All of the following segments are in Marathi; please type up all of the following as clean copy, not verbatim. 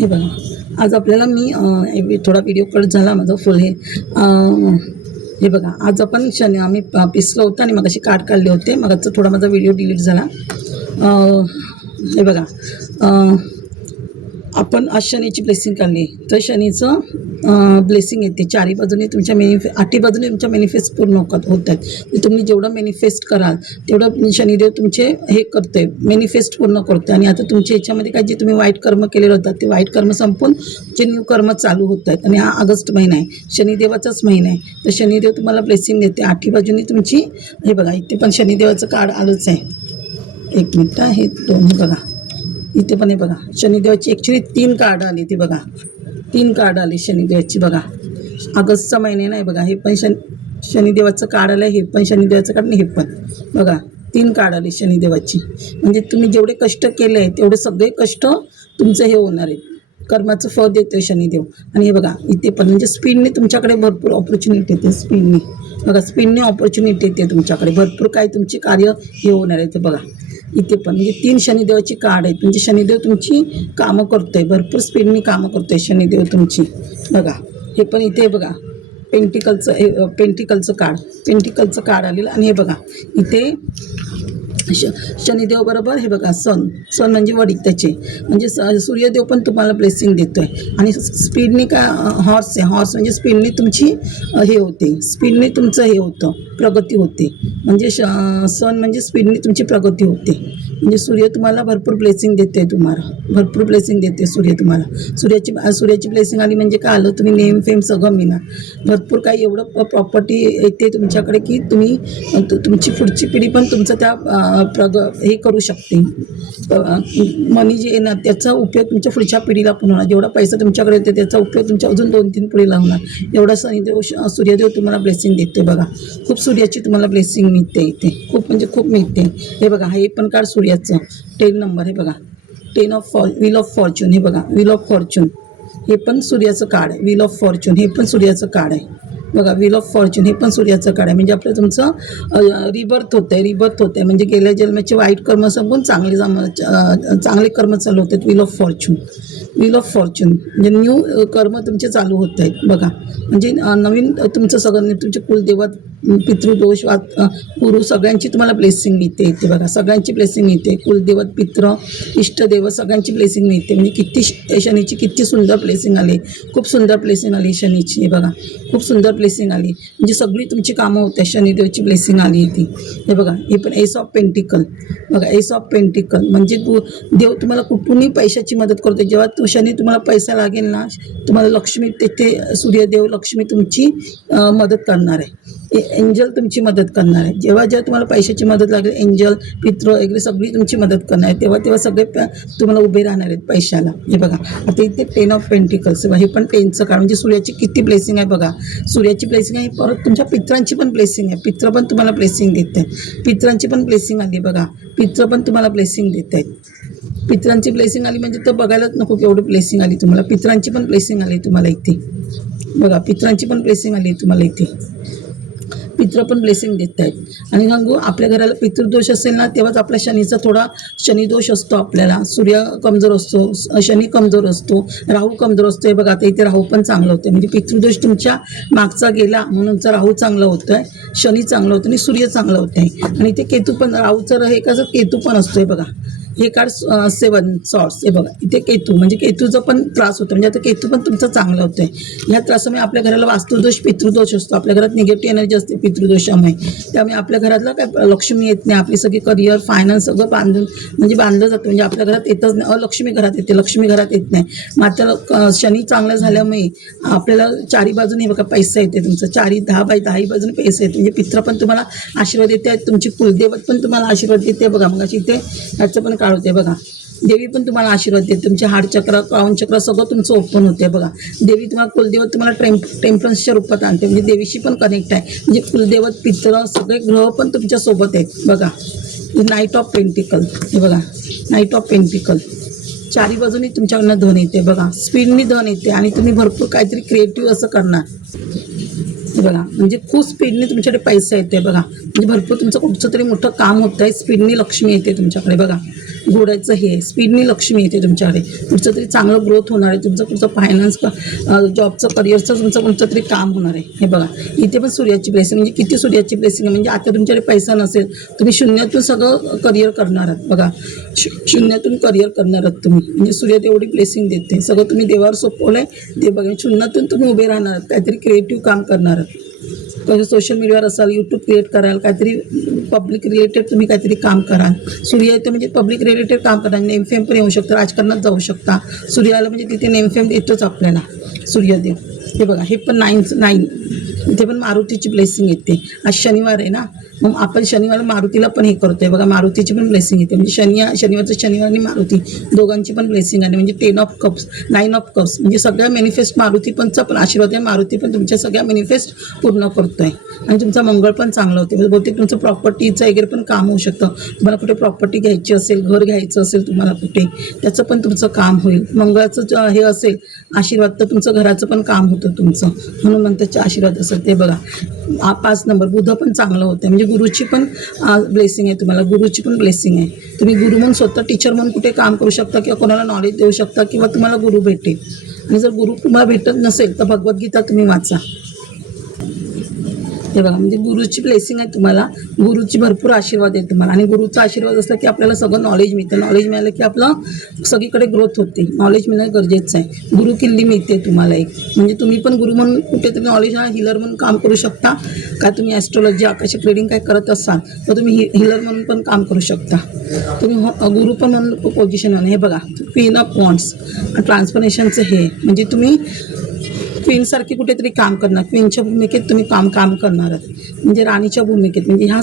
हे बघा आज आपल्याला मी थोडा व्हिडिओ कट झाला माझा फुल हे बघा आज आपण शनी आम्ही पिसलं होतं आणि मग अशी कार्ड काढले होते. मग आजचा थोडा माझा व्हिडिओ डिलीट झाला. हे बघा आपण आज शनीची ब्लेसिंग काढली तर शनीचं ब्लेसिंग येते. चारी बाजूने तुमच्या आठी बाजूने तुमच्या मॅनिफेस्ट पूर्ण होत आहेत. तुम्ही जेवढं मॅनिफेस्ट कराल तेवढं शनिदेव तुमचे हे करते, मॅनिफेस्ट पूर्ण करते. आणि आता तुमच्या याच्यामध्ये काय जे तुम्ही वाईट कर्म केलेले होतात ते वाईट कर्म संपून जे न्यू कर्म चालू होत आहेत. आणि हा ऑगस्ट महिना आहे, शनिदेवाचाच महिना आहे. तर शनिदेव तुम्हाला ब्लेसिंग देते. आठी बाजूने तुमची हे बघा इथे पण शनिदेवाचं कार्ड आलंच आहे. एक मिनिट हे दोन बघा इथे पण हे बघा शनिदेवाची ॲक्च्युली 3 कार्ड आली. ती बघा 3 कार्ड आली शनिदेवाची. बघा ऑगस्टचा महिना नाही बघा. हे पण शनिदेवाचं कार्ड आलं, हे पण शनिदेवाचं कार्ड आणि हे पण बघा 3 कार्ड आली शनिदेवाची. म्हणजे तुम्ही जेवढे कष्ट केले आहे तेवढे सगळे कष्ट तुमचं हे होणार आहे, कर्माचं फळ देतोय शनिदेव. आणि हे बघा इथे पण म्हणजे स्पीडने तुमच्याकडे भरपूर ऑपॉर्च्युनिटी येते. स्पीडने बघा स्पीडने ऑपॉर्च्युनिटी येते तुमच्याकडे. भरपूर काय तुमची कार्य हे होणार आहे. ते बघा इथे पण म्हणजे 3 शनिदेवाची कार्ड आहेत. म्हणजे शनिदेव तुमची कामं करतोय, भरपूर स्पीडनी कामं करतोय शनिदेव तुमची. बघा हे पण इथे बघा पेंटिकलचं कार्ड आलेलं. आणि हे बघा इथे शनिदेव बरोबर हे बघा सन म्हणजे वडील त्याचे म्हणजे सूर्यदेव पण तुम्हाला ब्लेसिंग देतोय. आणि स्पीडने काय हॉर्स म्हणजे स्पीडने तुमची हे होते, स्पीडने तुमचं हे होतं, प्रगती होते. म्हणजे सन म्हणजे स्पीडने तुमची प्रगती होते. म्हणजे सूर्य तुम्हाला भरपूर ब्लेसिंग देते, भरपूर ब्लेसिंग देते सूर्य तुम्हाला. सूर्याची ब्लेसिंग आली म्हणजे काय आलं, तुम्ही नेम फेम सगळं मिळणार. भरपूर काही एवढं प्रॉपर्टी येते तुमच्याकडे की तुम्ही तुमची पुढची पिढी पण तुमचं त्या हे करू शकते. मनी जे येणार त्याचा उपयोग तुमच्या पुढच्या पिढीला पण होणार. जेवढा पैसा तुमच्याकडे येते त्याचा उपयोग तुमच्या अजून 2-3 पिढीला होणार. एवढा सूर्यदेव तुम्हाला ब्लेसिंग देते. बघा खूप सूर्याची तुम्हाला ब्लेसिंग मिळते इथे, खूप म्हणजे खूप मिळते. हे बघा हे पण कार्ड सूर्याचं 10 नंबर. हे बघा 10 व्हील ऑफ फॉर्च्यून. हे बघा व्हील ऑफ फॉर्च्यून हे पण सूर्याचं कार्ड आहे. व्हील ऑफ फॉर्च्यून हे पण सूर्याचं कार्ड आहे. बघा व्हील ऑफ फॉर्च्यून हे पण सूर्याचं कार्ड आहे. म्हणजे आपलं तुमचं रिबर्थ होतं आहे. म्हणजे गेल्या जन्माचे वाईट कर्म संपून चांगले कर्म चालू होत आहेत. व्हील ऑफ फॉर्च्यून म्हणजे न्यू कर्म तुमचे चालू होत आहेत. बघा म्हणजे नवीन तुमचं सगळं तुमचे कुलदेवत, पितृदोष, गुरु सगळ्यांची तुम्हाला ब्लेसिंग मिळते इथे. बघा सगळ्यांची ब्लेसिंग मिळते. कुलदेवत, पित्र, इष्टदेव सगळ्यांची ब्लेसिंग मिळते. म्हणजे शनीची किती सुंदर ब्लेसिंग आली, खूप सुंदर ब्लेसिंग आली शनीची. बघा खूप सुंदर ब्लेसिंग आली. म्हणजे सगळी तुमची कामं होते. शनिदेवची ब्लेसिंग आली ती. हे बघा हे पण एस ऑफ पेंटिकल. बघा एस ऑफ पेंटिकल म्हणजे देव तुम्हाला कुठूनही पैशाची मदत करतो. जेव्हा शनी तुम्हाला पैसा लागेल ना, तुम्हाला लक्ष्मी तेथे सूर्यदेव लक्ष्मी तुमची मदत करणार आहे. एंजल तुमची मदत करणार आहे. जेव्हा तुम्हाला पैशाची मदत लागेल एंजल, पित्र वगैरे सगळी तुमची मदत करणार आहे. तेव्हा सगळे तुम्हाला उभे राहणार आहेत पैशाला. हे बघा आता इथे 10 ऑफ पेंटिकल्स. हे पण 10चं कार्ड म्हणजे सूर्याची किती ब्लेसिंग आहे. बघा सूर्याची ब्लेसिंग आहे. परत तुमच्या पित्रांची पण ब्लेसिंग आहे. पित्र पण तुम्हाला ब्लेसिंग देत आहेत. पित्रांची पण ब्लेसिंग आली. बघा पित्र पण तुम्हाला ब्लेसिंग देत आहेत. पित्रांची ब्लेसिंग आली म्हणजे तर बघायलाच नको केवढी ब्लेसिंग आली तुम्हाला. पित्रांची पण ब्लेसिंग आली तुम्हाला इथे. बघा पित्रांची पण ब्लेसिंग आली तुम्हाला इथे. पित्र पण ब्लेसिंग देत आहेत. आणि सांगू आपल्या घराला पितृदोष असेल ना तेव्हाच आपल्या शनीचा थोडा शनिदोष असतो आपल्याला. सूर्य कमजोर असतो, शनी कमजोर असतो, राहू कमजोर असतो. हे बघा आता इथे राहू पण चांगलं होतं. म्हणजे पितृदोष तुमच्या मागचा गेला म्हणूनचा राहू चांगला होतोय, शनी चांगलं होतं आणि सूर्य चांगलं होत आहे. आणि इथे केतू पण, राहूचं हे कसं केतू पण असतो. हे बघा हे कार्ड 7 सॉर्ट्स. हे बघा इथे केतू म्हणजे केतूचा पण त्रास होतो. म्हणजे आता केतू पण तुमचं चांगलं होतं आहे. ह्या त्रासामुळे आपल्या घराला वास्तुदोष, पितृदोष असतो. आपल्या घरात निगेटिव्ह एनर्जी असते पितृदोषामुळे. त्यामुळे आपल्या घरातला काय लक्ष्मी येत नाही. आपली सगळी करिअर, फायनान्स सगळं बांधलं जातं. म्हणजे आपल्या घरात येतच नाही. अलक्ष्मी घरात येते, लक्ष्मी घरात येत नाही. मात्र शनी चांगला झाल्यामुळे आपल्याला चारी बाजूने बघा पैसा येते तुमचा. 10 बाजूने पैसे येते. म्हणजे पित्र पण तुम्हाला आशीर्वाद देते आहेत. तुमची कुलदेवत पण तुम्हाला आशीर्वाद देते. बघा मग अशी इथे ह्याचं पण काळ होते. बघा देवी पण तुम्हाला आशीर्वाद देते. तुमचे हार्ट चक्र, क्राउन चक्र सगळं तुमचं ओपन होते. बघा देवी तुम्हाला कुलदेवत तुम्हाला टेम्परन्सच्या रूपात आणते. म्हणजे देवीशी पण कनेक्ट आहे. म्हणजे कुलदेवत, पित्र सगळे ग्रह पण तुमच्या सोबत आहेत. बघा नाईट ऑफ पेंटिकल. हे बघा नाईट ऑफ पेंटिकल. चारी बाजूनी तुमच्याकडनं धन येते. बघा स्पीडनी धन येते आणि तुम्ही भरपूर काहीतरी क्रिएटिव्ह असं करणार. बघा म्हणजे खूप स्पीडने तुमच्याकडे पैसा येते. बघा म्हणजे भरपूर तुमचं कुठचं तरी मोठं काम होतं आहे. स्पीडने लक्ष्मी येते तुमच्याकडे. बघा घोड्याचं हे स्पीडनी लक्ष्मी येते तुमच्याकडे. कुठचं तरी चांगलं ग्रोथ होणार आहे तुमचं. कुठचं फायनान्स जॉबचं करिअरचं तुमचं कोणतं तरी काम होणार आहे. हे बघा इथे पण सूर्याची ब्लेसिंग. म्हणजे किती सूर्याची ब्लेसिंग आहे. म्हणजे आता तुमच्याकडे पैसा नसेल तुम्ही शून्यातून सगळं करिअर करणार आहात. बघा शून्यातून करिअर करणार आहात तुम्ही. म्हणजे सूर्य एवढी ब्लेसिंग देते. सगळं तुम्ही देवावर सोपवलं आहे ते बघा. शून्यातून तुम्ही उभे राहणार आहात. काहीतरी क्रिएटिव्ह काम करणार आहात. कधी सोशल मीडियावर असाल, यूट्यूब क्रिएट कराल, काहीतरी पब्लिक रिलेटेड तुम्ही काहीतरी काम कराल. सूर्य येतं म्हणजे पब्लिक रिलेटेड काम करा. नेमफेम पण येऊ शकतं. राजकारणात जाऊ शकता. सूर्याला म्हणजे तिथे नेमफेम येतोच आपल्याला सूर्यदेव. हे बघा हे पण 9 इथे पण मारुतीची ब्लेसिंग येते. आज शनिवार आहे ना, मग आपण शनिवार मारुतीला पण हे करतोय. बघा मारुतीची पण ब्लेसिंग येते. म्हणजे शनिवारचं शनिवार आणि मारुती दोघांची पण ब्लेसिंग आहे. म्हणजे 10 ऑफ कप्स 9 ऑफ कप्स म्हणजे सगळ्या मॅनिफेस्ट मारुती पणचा पण आशीर्वाद आहे. मारुती पण तुमच्या सगळ्या मॅनिफेस्ट पूर्ण करतोय आणि तुमचा मंगळ पण चांगलं होते. म्हणजे बहुतेक तुमचं प्रॉपर्टीचं वगैरे पण काम होऊ शकतं. तुम्हाला कुठे प्रॉपर्टी घ्यायची असेल, घर घ्यायचं असेल तुम्हाला कुठे, त्याचं पण तुमचं काम होईल. मंगळाचं हे असेल आशीर्वाद तर तुमचं घराचं पण काम होतं तुमचं. म्हणून म्हणतात आशीर्वाद असेल ते बघा. 5 नंबर बुध पण चांगलं होतं. म्हणजे गुरुची पण ब्लेसिंग आहे तुम्हाला. गुरुची पण ब्लेसिंग आहे. तुम्ही गुरु म्हणून स्वतः टीचर म्हणून कुठे काम करू शकता किंवा कोणाला नॉलेज देऊ शकता किंवा तुम्हाला गुरु भेटेल. आणि जर गुरु तुम्हाला भेटत नसेल तर भगवद्गीता तुम्ही वाचा. हे बघा म्हणजे गुरुची ब्लेसिंग आहे तुम्हाला. गुरुची भरपूर आशीर्वाद आहे तुम्हाला. आणि गुरुचा आशीर्वाद असला की आपल्याला सगळं नॉलेज मिळतं. नॉलेज मिळालं की आपलं सगळीकडे ग्रोथ होते. नॉलेज मिळणं गरजेचं आहे. गुरु किल्ली मिळते तुम्हाला एक. म्हणजे तुम्ही पण गुरु म्हणून कुठेतरी नॉलेज हिलर म्हणून काम करू शकता. का तुम्ही ॲस्ट्रॉलॉजी आकाशिक रीडिंग काय करत असाल तर तुम्ही हिलर म्हणून पण काम करू शकता. तुम्ही गुरु पण म्हणून पोझिशन म्हणून. हे बघा क्वीन ऑफ वॉन्ड्स ट्रान्सफॉर्मेशनचं हे म्हणजे तुम्ही क्वीनसारखी कुठेतरी काम करणार. क्वीनच्या भूमिकेत तुम्ही काम करणार आहात. म्हणजे राणीच्या भूमिकेत. म्हणजे ह्या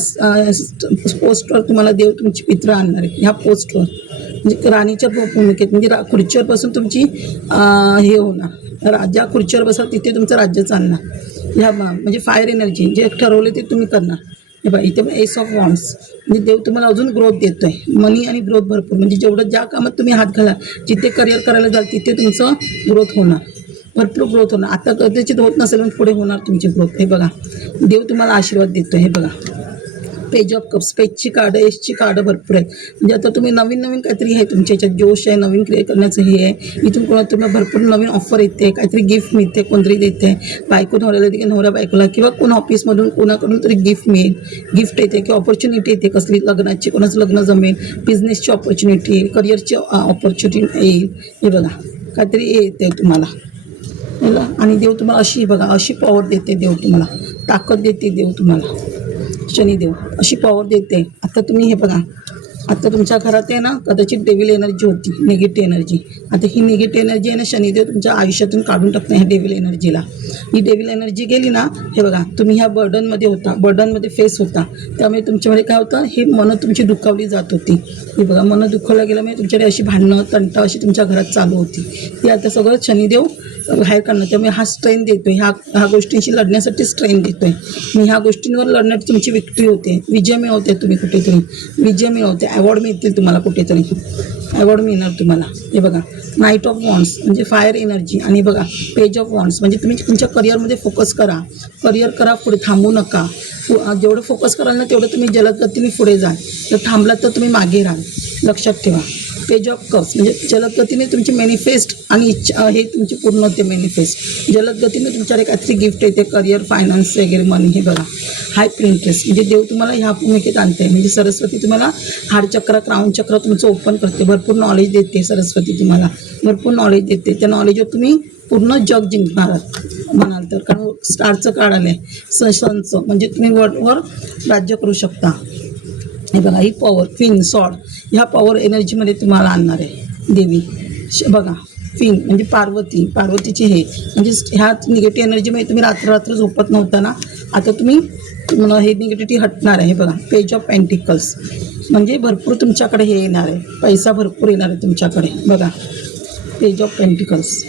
पोस्टवर तुम्हाला देव तुमची पित्र आणणार आहे. ह्या पोस्टवर म्हणजे राणीच्या भूमिकेत. म्हणजे खुर्चीवरपासून तुमची हे होणार. ज्या खुर्चीवर बसाल तिथे तुमचं राज्य चालणार. ह्या म्हणजे फायर एनर्जी जे ठरवले ते तुम्ही करणार. हे बघा इथे पण एस ऑफ वॉन्ड्स म्हणजे देव तुम्हाला अजून ग्रोथ देतो आहे. मनी आणि ग्रोथ भरपूर. म्हणजे जेवढं ज्या कामात तुम्ही हात घाला, जिथे करिअर करायला जाल तिथे तुमचं ग्रोथ होणार. भरपूर ग्रोथ होणार. आता कदाचित होत नसेल पण पुढे होणार तुमची ग्रोथ. हे बघा देव तुम्हाला आशीर्वाद देतो. हे बघा पेज ऑफ कप्स. पेजची कार्ड एसची कार्ड भरपूर आहेत. म्हणजे आता तुम्ही नवीन काहीतरी आहे तुमच्या याच्यात जोश आहे. नवीन क्रिएट करण्याचं हे आहे. इथून कोणा तुम्हाला भरपूर नवीन ऑफर येते. काहीतरी गिफ्ट मिळते. कोणतरी देते. बायको नवऱ्याला देते, नवऱ्या बायकोला किंवा कोण ऑफिसमधून कोणाकडून तरी गिफ्ट मिळेल. गिफ्ट येते किंवा ऑपॉर्च्युनिटी येते कसली लग्नाची. कोणाचं लग्न जमेल. बिझनेसची ऑपॉर्च्युनिटी येईल. करिअरची ऑपॉर्च्युनिटी येईल. हे बघा काहीतरी येते तुम्हाला. आणि देव तुम्हाला अशी बघा अशी पॉवर देते. देव तुम्हाला ताकद देते. देव तुम्हाला शनिदेव अशी पॉवर देते. आता तुम्ही हे बघा आता तुमच्या घरात आहे ना कदाचित डेव्हिल एनर्जी होती. Negative energy. आता ही निगेटिव्ह एनर्जी आहे ना शनिदेव तुमच्या आयुष्यातून काढून टाकते. ह्या डेव्हिल एनर्जीला. ही डेव्हिल एनर्जी गेली ना हे बघा तुम्ही ह्या बर्डनमध्ये होता. बर्डनमध्ये फेस होता. त्यामुळे तुमच्यामध्ये काय होतं हे मनं तुमची दुखावली जात होती. हे बघा मनं दुखावल्या गेल्यामुळे तुमच्याकडे अशी भांडणं तंटा अशी तुमच्या घरात चालू होती. ती आता सगळं शनिदेव बाहेर काढणं. त्यामुळे हा स्ट्रेन देतोय. ह्या गोष्टींशी लढण्यासाठी स्ट्रेन देतोय. मी ह्या गोष्टींवर लढण्याची तुमची विक्ट्री होते. विजय मिळवते. तुम्ही कुठेतरी विजय मिळवते. अवॉर्ड मिळतील तुम्हाला. कुठेतरी अवॉर्ड मिळणार तुम्हाला. हे बघा नाईट ऑफ वॉन्ड्स म्हणजे फायर एनर्जी. आणि बघा पेज ऑफ वॉन्ड्स म्हणजे तुम्ही तुमच्या करिअरमध्ये फोकस करा. करिअर करा. पुढे थांबू नका. जेवढं फोकस कराल ना तेवढं तुम्ही जलद गतीने पुढे जाल. जर थांबलात तर तुम्ही मागे राहाल. लक्षात ठेवा. पेज ऑफ कप्स म्हणजे जलद गतीने तुमची मॅनिफेस्ट आणि इच्छा हे तुमची पूर्ण होते. मॅनिफेस्ट जलद गतीने तुमच्याकडे काहीतरी गिफ्ट येते. करिअर फायनान्स वगैरे मनी. हे बघा हाय इंटरेस्ट म्हणजे देव तुम्हाला ह्या भूमिकेत आणते. म्हणजे सरस्वती तुम्हाला हार्ट चक्र क्राऊन चक्र तुमचं ओपन करते. भरपूर नॉलेज देते सरस्वती तुम्हाला. भरपूर नॉलेज देते. त्या नॉलेजवर तुम्ही पूर्ण जग जिंकणार आहात म्हणाल तर. कारण स्टारचं कार्ड आलं आहे सनचं म्हणजे तुम्ही वर्ल्डवर राज्य करू शकता. हे बघा ही पॉवर क्वीन सॉर्ड ह्या पॉवर एनर्जीमध्ये तुम्हाला आणणार आहे देवी. बघा क्वीन म्हणजे पार्वतीचे हे म्हणजे ह्या निगेटिव्ह एनर्जीमध्ये तुम्ही रात्र झोपत नव्हता ना. आता तुम्ही हे निगेटिव्हिटी हटणार आहे. बघा पेज ऑफ पेंटिकल्स म्हणजे भरपूर तुमच्याकडे हे येणार आहे. पैसा भरपूर येणार आहे तुमच्याकडे. बघा पेज ऑफ पेंटिकल्स.